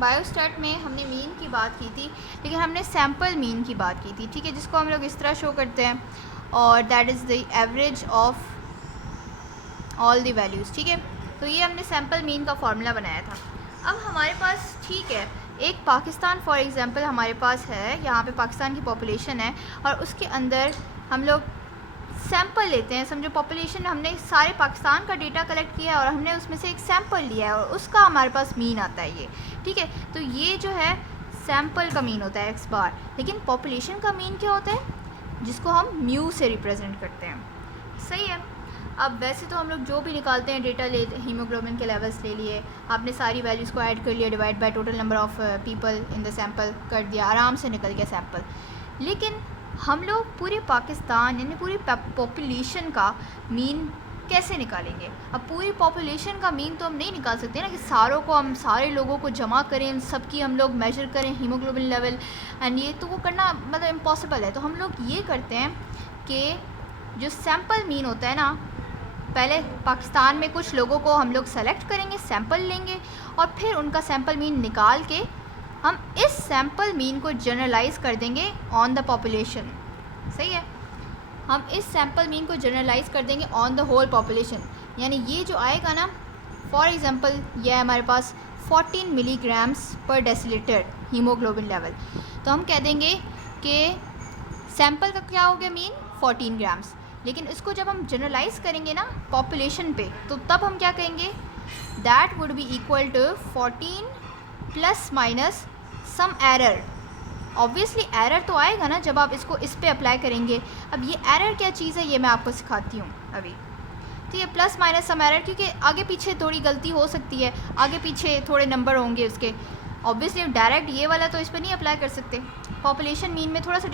Biostat में हमने mean की बात की थी, लेकिन हमने सैम्पल मीन की बात की थी, ठीक है, जिसको हम लोग इस तरह शो करते हैं, और that is the average of all the values, ठीक है। तो ये हमने सैम्पल मीन का फॉर्मूला बनाया था। अब हमारे पास, ठीक है, एक पाकिस्तान फॉर एग्ज़ाम्पल हमारे पास है, यहाँ पे पाकिस्तान की पॉपुलेशन है, और उसके अंदर हम लोग सैंपल लेते हैं। समझो पॉपुलेशन, हमने सारे पाकिस्तान का डेटा कलेक्ट किया है और हमने उसमें से एक सैंपल लिया है और उसका हमारे पास मीन आता है ये, ठीक है। तो ये जो है सैंपल का मीन होता है x बार, लेकिन पॉपुलेशन का मीन क्या होता है, जिसको हम म्यू से रिप्रेजेंट करते हैं, सही है। अब वैसे तो हम लोग जो भी निकालते हैं डेटा, ले हीमोग्लोबिन के लेवल्स ले लिए, आपने सारी वैल्यूज़ को ऐड कर लिया, divide by total number of people in the sample कर दिया, आराम से निकल गया सैंपल। लेकिन हम लोग पूरे पाकिस्तान यानी पूरी पॉपुलेशन का मीन कैसे निकालेंगे? अब पूरी पॉपुलेशन का मीन तो हम नहीं निकाल सकते ना, कि सारों को, हम सारे लोगों को जमा करें, उन सब की हम लोग मेजर करें हीमोग्लोबिन लेवल, एंड ये तो वो करना मतलब इम्पॉसिबल है। तो हम लोग ये करते हैं कि जो सैंपल मीन होता है ना, पहले पाकिस्तान में कुछ लोगों को हम लोग सेलेक्ट करेंगे, सैंपल लेंगे, और फिर उनका सैंपल मीन निकाल के हम इस सैंपल मीन को जनरलाइज कर देंगे ऑन द पॉपुलेशन, सही है। हम इस सैंपल मीन को जनरलाइज कर देंगे ऑन द होल पॉपुलेशन, यानी ये जो आएगा ना, फॉर एग्जांपल ये है हमारे पास 14 मिलीग्राम्स पर डेसीलीटर हीमोग्लोबिन लेवल, तो हम कह देंगे कि सैंपल का क्या हो गया मीन 14 ग्राम्स। लेकिन इसको जब हम जनरलाइज करेंगे ना पॉपुलेशन पे, तो तब हम क्या कहेंगे, that would be equal to 14 plus minus some error. Obviously error तो आएगा ना जब आप इसको इस पे अप्लाई करेंगे। अब ये एरर क्या चीज़ है, ये मैं आपको सिखाती हूँ अभी, ठीक है। प्लस माइनस सम एरर, क्योंकि आगे पीछे थोड़ी गलती हो सकती है, आगे पीछे थोड़े नंबर होंगे उसके। ऑब्वियसली डायरेक्ट ये वाला तो इस पर नहीं अप्लाई कर सकते, पॉपुलेशन मीन में थोड़ा सा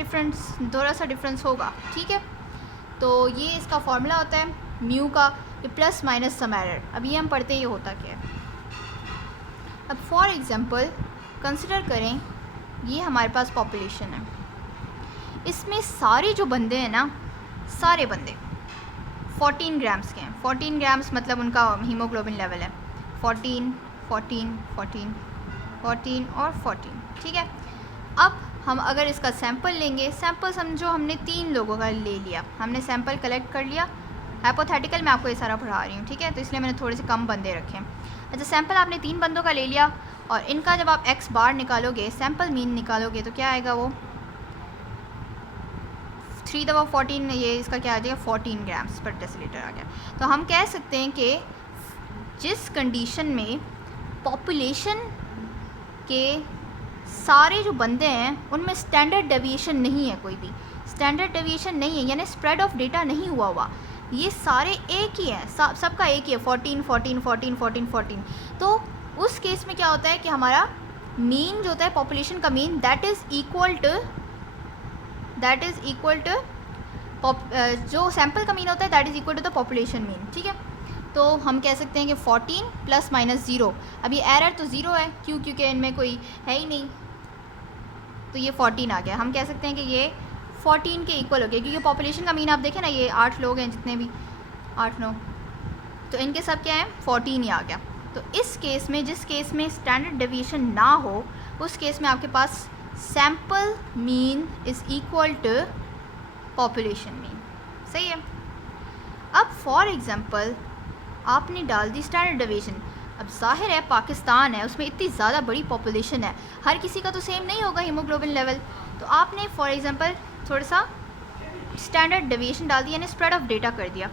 डिफरेंस होगा, ठीक है। तो ये इसका फॉर्मूला होता है म्यू का, ये प्लस माइनस सम एरर। अब ये हम पढ़ते हैं ये होता क्या है। अब फॉर एग्जांपल कंसिडर करें, ये हमारे पास पॉपुलेशन है, इसमें सारे जो बंदे हैं ना, सारे बंदे 14 ग्राम्स के हैं। 14 ग्राम्स मतलब उनका हीमोग्लोबिन लेवल है 14, 14, 14, 14 और 14, ठीक है। अब हम अगर इसका सैंपल लेंगे, सैंपल समझो हमने 3 लोगों का ले लिया, हमने सैंपल कलेक्ट कर लिया, हाइपोथेटिकल मैं आपको ये सारा पढ़ा रही हूँ, ठीक है, तो इसलिए मैंने थोड़े से कम बंदे रखे। अच्छा, सैंपल आपने 3 बंदों का ले लिया, और इनका जब आप x बार निकालोगे, सैंपल मीन निकालोगे, तो क्या आएगा, वो 3 दफ़ा 14, ये इसका क्या आ जाएगा 14 ग्राम्स पर डेसीलीटर आ गया। तो हम कह सकते हैं कि जिस कंडीशन में पॉपुलेशन के सारे जो बंदे हैं उनमें स्टैंडर्ड डेविएशन नहीं है, कोई भी स्टैंडर्ड डेविएशन नहीं है, यानी स्प्रेड ऑफ डेटा नहीं हुआ, ये सारे एक ही हैं, सबका एक ही है 14, 14, 14, 14, 14। तो उस केस में क्या होता है कि हमारा मीन जो होता है पॉपुलेशन का mean, that is equal to जो सैंपल का मीन होता है, that is equal to the population mean, ठीक है। तो हम कह सकते हैं कि 14 प्लस माइनस 0, अब ये एरर तो 0 है, क्योंकि इनमें कोई है ही नहीं, तो ये 14 आ गया। हम कह सकते हैं कि ये 14 के इक्वल हो गया, क्योंकि पॉपुलेशन का मीन आप देखें ना, ये 8 लोग हैं, जितने भी 8, 9, तो इनके सब क्या है 14 ही आ गया। तो इस केस में, जिस केस में स्टैंडर्ड डेविएशन ना हो, उस केस में आपके पास sample mean is equal to population mean, सही है। अब फॉर एग्जांपल आपने डाल दी स्टैंडर्ड डेविएशन, अब जाहिर है पाकिस्तान है, उसमें इतनी ज़्यादा बड़ी पॉपुलेशन है, हर किसी का तो सेम नहीं होगा हीमोग्लोबिन लेवल, तो आपने फॉर एग्जांपल थोड़ा सा स्टैंडर्ड डेविएशन डाल दिया, यानी स्प्रेड ऑफ डेटा कर दिया,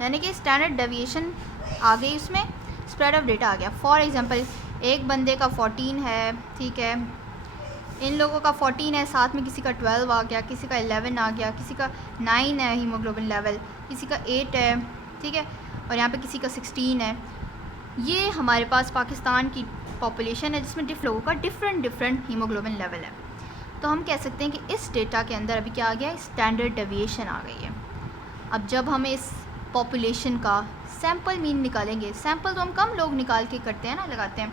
यानी कि स्टैंडर्ड डेविएशन आ गई, उसमें स्प्रेड ऑफ डेटा आ गया। फॉर एग्जांपल एक बंदे का 14 है, ठीक है, इन लोगों का 14 है, साथ में किसी का 12 आ गया, किसी का 11 आ गया, किसी का 9 है हीमोग्लोबिन लेवल, किसी का 8 है, ठीक है, और यहाँ पे किसी का 16 है। ये हमारे पास पाकिस्तान की पॉपुलेशन है, जिसमें लोगों का डिफरेंट हीमोग्लोबिन लेवल है। तो हम कह सकते हैं कि इस डेटा के अंदर अभी क्या आ गया, स्टैंडर्ड डेविएशन आ गई है। अब जब हम इस पॉपुलेशन का सैंपल मीन निकालेंगे, सैंपल तो हम कम लोग निकाल के करते हैं ना, लगाते हैं,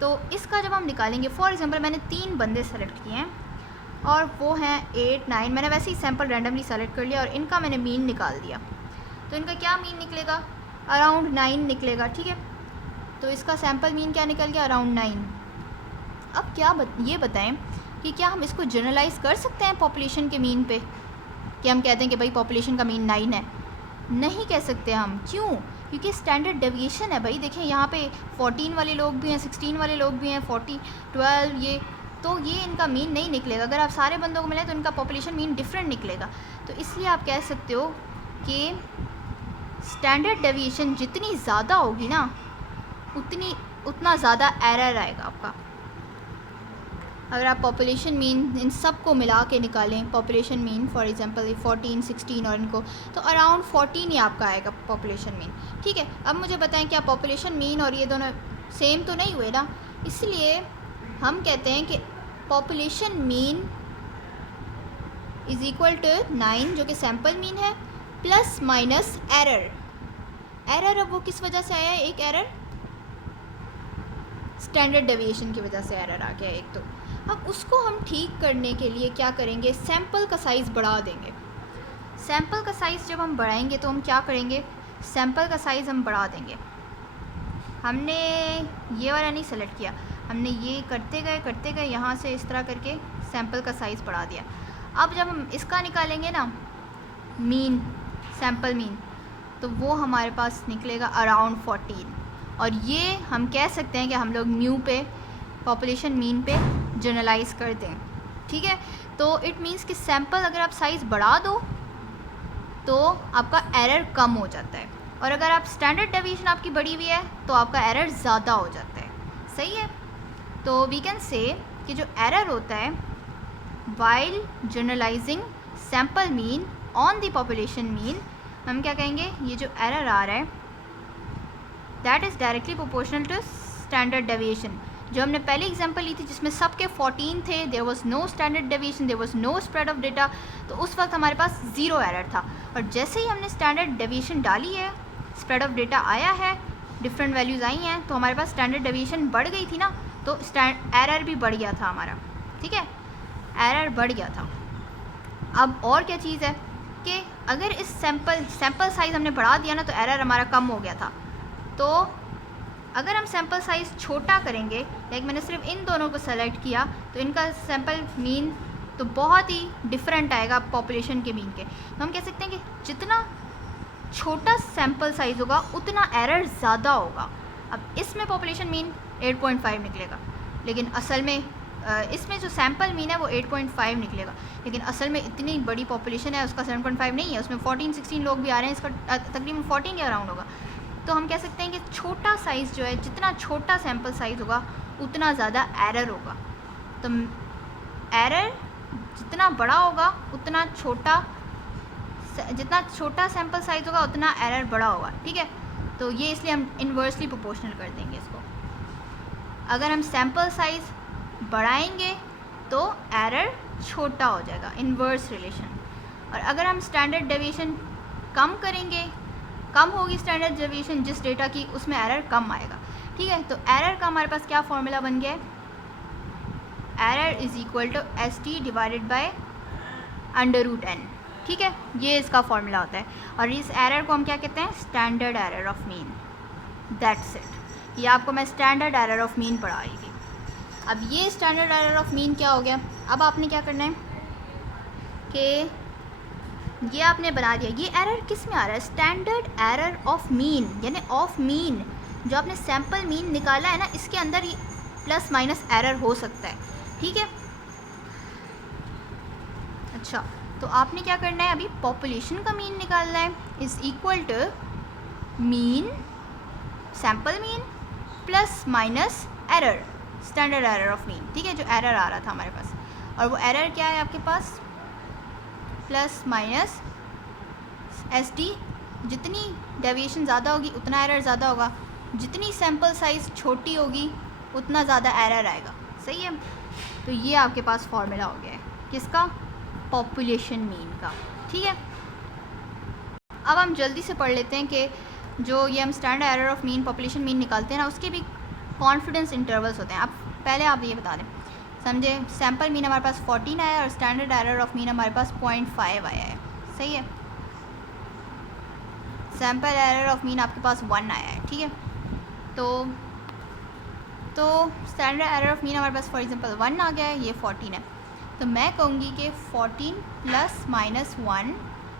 तो इसका जब हम निकालेंगे, फॉर एग्जांपल मैंने 3 बंदे सेलेक्ट किए हैं, और वो हैं 8, 9, मैंने वैसे ही सैंपल रैंडमली सेलेक्ट कर लिया, और इनका मैंने मीन निकाल दिया, तो इनका क्या मीन निकलेगा, अराउंड 9 निकलेगा, ठीक है। तो इसका सैंपल मीन क्या निकल गया, अराउंड 9, अब ये बताएं कि क्या हम इसको जनरलाइज़ कर सकते हैं पॉपुलेशन के मीन पे, कि हम कहते हैं कि भाई पॉपुलेशन का मीन 9 है? नहीं कह सकते हम। क्यों? क्योंकि स्टैंडर्ड डेविएशन है भाई। देखें यहाँ पे 14 वाले लोग भी हैं, 16 वाले लोग भी हैं, 40, 12, ये इनका मीन नहीं निकलेगा। अगर आप सारे बंदों को मिले तो इनका पॉपुलेशन मीन डिफरेंट निकलेगा। तो इसलिए आप कह सकते हो कि स्टैंडर्ड डेविएशन जितनी ज़्यादा होगी ना उतना ज़्यादा एरर आएगा आपका। अगर आप पॉपुलेशन मीन इन सब को मिला के निकालें, पॉपुलेशन मीन फॉर एग्जांपल 14, 16 और इनको, तो अराउंड 14 ही आपका आएगा पॉपुलेशन मीन। ठीक है, अब मुझे बताएं क्या पॉपुलेशन मीन और ये दोनों सेम तो नहीं हुए ना? इसलिए हम कहते हैं कि population mean is equal to 9 जो कि सैम्पल मीन है, प्लस माइनस एरर। अब वो किस वजह से आया है? एक एरर स्टैंडर्ड डेविएशन की वजह से एरर आ गया एक तो। अब उसको हम ठीक करने के लिए क्या करेंगे? सैंपल का साइज़ बढ़ा देंगे। सैंपल का साइज़ जब हम बढ़ाएंगे तो हम क्या करेंगे? सैंपल का साइज़ हम बढ़ा देंगे। हमने ये वाला नहीं सेलेक्ट किया, हमने ये करते गए यहाँ से इस तरह करके सैंपल का साइज़ बढ़ा दिया। अब जब हम इसका निकालेंगे ना मीन, सैंपल मीन, तो वो हमारे पास निकलेगा अराउंड 14। और ये हम कह सकते हैं कि हम लोग म्यू पे, पॉपुलेशन मीन पे जनरलाइज़ कर दें। ठीक है, तो इट मीन्स कि सैंपल अगर आप साइज़ बढ़ा दो तो आपका एरर कम हो जाता है, और अगर आप स्टैंडर्ड डेविएशन आपकी बढ़ी हुई है तो आपका एरर ज़्यादा हो जाता है। सही है, तो वी कैन से कि जो एरर होता है while generalising sample mean on the population mean, हम क्या कहेंगे? ये जो एरर आ रहा है that is directly proportional to standard deviation. जो हमने पहली एग्जांपल ली थी जिसमें सबके 14 थे, there was no standard deviation, there was no spread of data, तो उस वक्त हमारे पास 0 एरर था। और जैसे ही हमने स्टैंडर्ड डेविएशन डाली है, स्प्रेड ऑफ डेटा आया है, डिफरेंट वैल्यूज़ आई हैं, तो हमारे पास स्टैंडर्ड डेविएशन बढ़ गई थी ना, तो एरर भी बढ़ गया था हमारा। ठीक है, एरर बढ़ गया था। अब और क्या चीज़ है कि अगर इस सैंपल साइज़ हमने बढ़ा दिया ना तो एरर हमारा कम हो गया था। तो अगर हम सैंपल साइज़ छोटा करेंगे, लाइक मैंने सिर्फ इन दोनों को सेलेक्ट किया, तो इनका सैंपल मीन तो बहुत ही डिफरेंट आएगा पॉपुलेशन के मीन के। तो हम कह सकते हैं कि जितना छोटा सैंपल साइज़ होगा उतना एरर ज़्यादा होगा। अब इसमें पॉपुलेशन मीन 8.5 निकलेगा, लेकिन असल में इसमें जो सैंपल मीन है वो 8.5 निकलेगा, लेकिन असल में इतनी बड़ी पॉपुलेशन है उसका 7.5 नहीं है, उसमें 14-16 लोग भी आ रहे हैं, इसका तकरीबन 14 के अराउंड होगा। तो हम कह सकते हैं कि छोटा साइज़ जो है, जितना छोटा सैंपल साइज़ होगा उतना ज़्यादा एरर होगा। तो एरर जितना बड़ा होगा उतना जितना छोटा सैंपल साइज़ होगा उतना एरर बड़ा होगा। ठीक है, तो ये इसलिए हम इन्वर्सली प्रोपोर्शनल कर देंगे इसको। अगर हम सैंपल साइज़ बढ़ाएंगे तो एरर छोटा हो जाएगा, इन्वर्स रिलेशन। और अगर हम स्टैंडर्ड डेविएशन कम करेंगे, कम होगी स्टैंडर्ड डेविएशन जिस डेटा की, उसमें एरर कम आएगा। ठीक है, तो एरर का हमारे पास क्या फॉर्मूला बन गया है? Error is equal to ST divided by √n। ठीक है, ये इसका फॉर्मूला होता है। और इस एरर को हम क्या कहते हैं? Standard error of mean. That's it. ये आपको मैं स्टैंडर्ड एरर ऑफ मीन पढ़ा रही थी। अब ये स्टैंडर्ड एरर ऑफ मीन क्या हो गया? अब आपने क्या करना है कि ये आपने बना दिया। ये एरर किस में आ रहा है? स्टैंडर्ड एरर ऑफ मीन, यानी ऑफ मीन। जो आपने सैंपल मीन निकाला है ना, इसके अंदर ही प्लस माइनस एरर हो सकता है। ठीक है, अच्छा, तो आपने क्या करना है? अभी पॉपुलेशन का मीन निकालना है, is equal to mean, sample mean plus minus error, standard error of mean. ठीक है, जो एरर आ रहा था हमारे पास, और वो एरर क्या है आपके पास? Plus minus ST। जितनी डेविएशन ज़्यादा होगी उतना एरर ज़्यादा होगा, जितनी सैंपल साइज़ छोटी होगी उतना ज़्यादा एरर आएगा। सही है, तो ये आपके पास फॉर्मूला हो गया है किसका? पॉपुलेशन मीन का। ठीक है, अब हम जल्दी से पढ़ लेते हैं कि जो ये हम standard error of mean, population mean निकालते हैं ना, उसके भी कॉन्फिडेंस इंटरवल्स होते हैं। अब पहले आप ये बता दें, समझे, सैंपल मीन हमारे पास 14 आया है और स्टैंडर्ड एरर ऑफ मीन हमारे पास 0.5 आया है। सही है, सैंपल एरर ऑफ मीन आपके पास 1 आया है। ठीक है, तो तो स्टैंडर्ड एरर ऑफ मीन हमारे पास फॉर एग्जांपल 1 आ गया है, ये 14 है, तो मैं कहूँगी कि 14 प्लस माइनस 1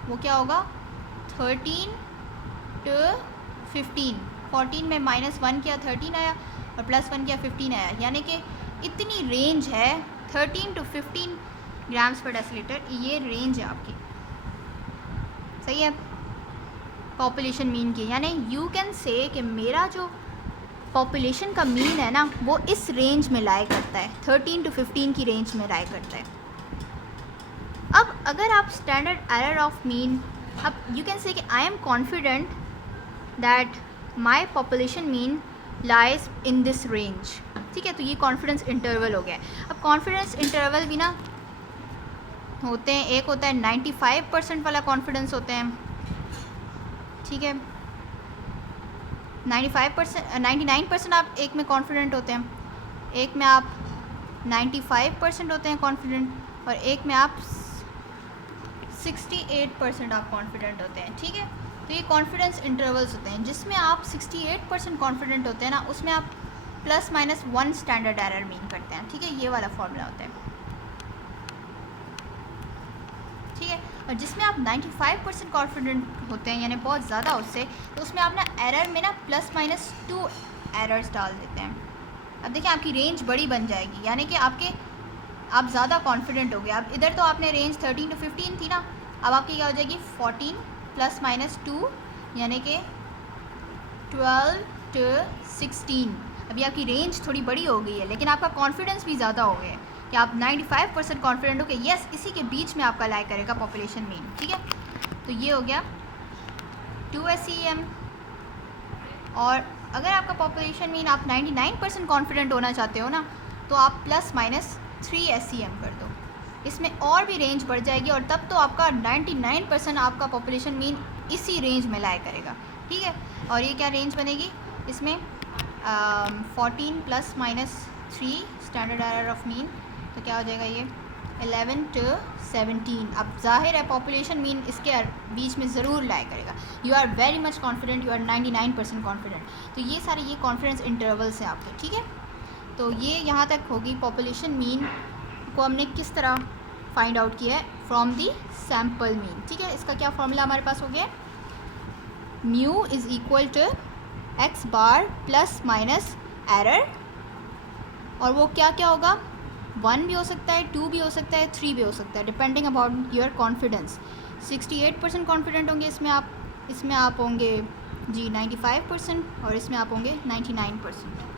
वो क्या होगा 13 to 15। 14 में माइनस 1 किया 13 आया और प्लस 1 किया 15 आया, यानी कि इतनी रेंज है 13 to 15 ग्राम्स पर डेसीलीटर, ये रेंज है आपकी, सही है, पॉपुलेशन मीन की। यानी यू कैन से कि मेरा जो पॉपुलेशन का मीन है ना वो इस रेंज में लाई करता है, 13 to 15 की रेंज में लाई करता है। अब अगर आप स्टैंडर्ड एरर ऑफ मीन, अब यू कैन से कि I am confident that my population mean lies in this range, ठीक है, तो ये कॉन्फिडेंस इंटरवल हो गया है। अब कॉन्फिडेंस इंटरवल भी ना होते हैं, एक होता है 95% वाला कॉन्फिडेंस होते हैं, ठीक है, 99% आप एक में कॉन्फिडेंट होते हैं, एक में आप 95% होते हैं कॉन्फिडेंट, और एक में आप 68% आप कॉन्फिडेंट होते हैं, ठीक है। तो ये कॉन्फिडेंस इंटरवल्स होते हैं, जिसमें आप 68% कॉन्फिडेंट होते हैं ना उसमें आप plus minus 1 standard error mean करते हैं, ठीक है, ये वाला फॉर्मूला होता है, ठीक है। और जिसमें आप 95% कॉन्फिडेंट होते हैं यानी बहुत ज़्यादा उससे, तो उसमें आप ना एरर में ना प्लस माइनस 2 एरर्स डाल देते हैं। अब देखिए आपकी रेंज बड़ी बन जाएगी, यानी कि आप ज़्यादा कॉन्फिडेंट हो गए। अब इधर तो आपने रेंज 13 to 15 थी ना, अब आपकी क्या हो जाएगी 14 प्लस माइनस 2 यानी कि 12 to 16। अभी आपकी रेंज थोड़ी बड़ी हो गई है, लेकिन आपका कॉन्फिडेंस भी ज़्यादा हो गया है कि आप 95% कॉन्फिडेंट हो कि यस इसी के बीच में आपका लाई करेगा पॉपुलेशन मीन, ठीक है। तो ये हो गया 2 SEM। और अगर आपका पॉपुलेशन मीन आप 99% कॉन्फिडेंट होना चाहते हो ना, तो आप प्लस माइनस 3 SEM कर दो, इसमें और भी रेंज बढ़ जाएगी, और तब तो आपका 99% आपका पॉपुलेशन मीन इसी रेंज में लाई करेगा, ठीक है। और ये क्या रेंज बनेगी इसमें 14 plus minus 3 standard error of mean, तो क्या हो जाएगा ये 11 to 17। अब जाहिर है पॉपुलेशन मीन इसके बीच में ज़रूर लाई करेगा। You are very much confident, you are 99% confident. तो ये सारे ये कॉन्फिडेंस इंटरवल्स हैं आपके, ठीक है। तो ये यहाँ तक होगी पॉपुलेशन मीन को हमने किस तरह फाइंड आउट किया है फ्रॉम दी सैम्पल मीन, ठीक है। इसका क्या फॉर्मूला हमारे पास हो गया, mu is equal to x bar plus minus error, और वो क्या क्या होगा 1 भी हो सकता है, 2 भी हो सकता है, 3 भी हो सकता है, depending about your confidence. 68% confident होंगे इसमें आप होंगे जी 95%, और इसमें आप होंगे 99%।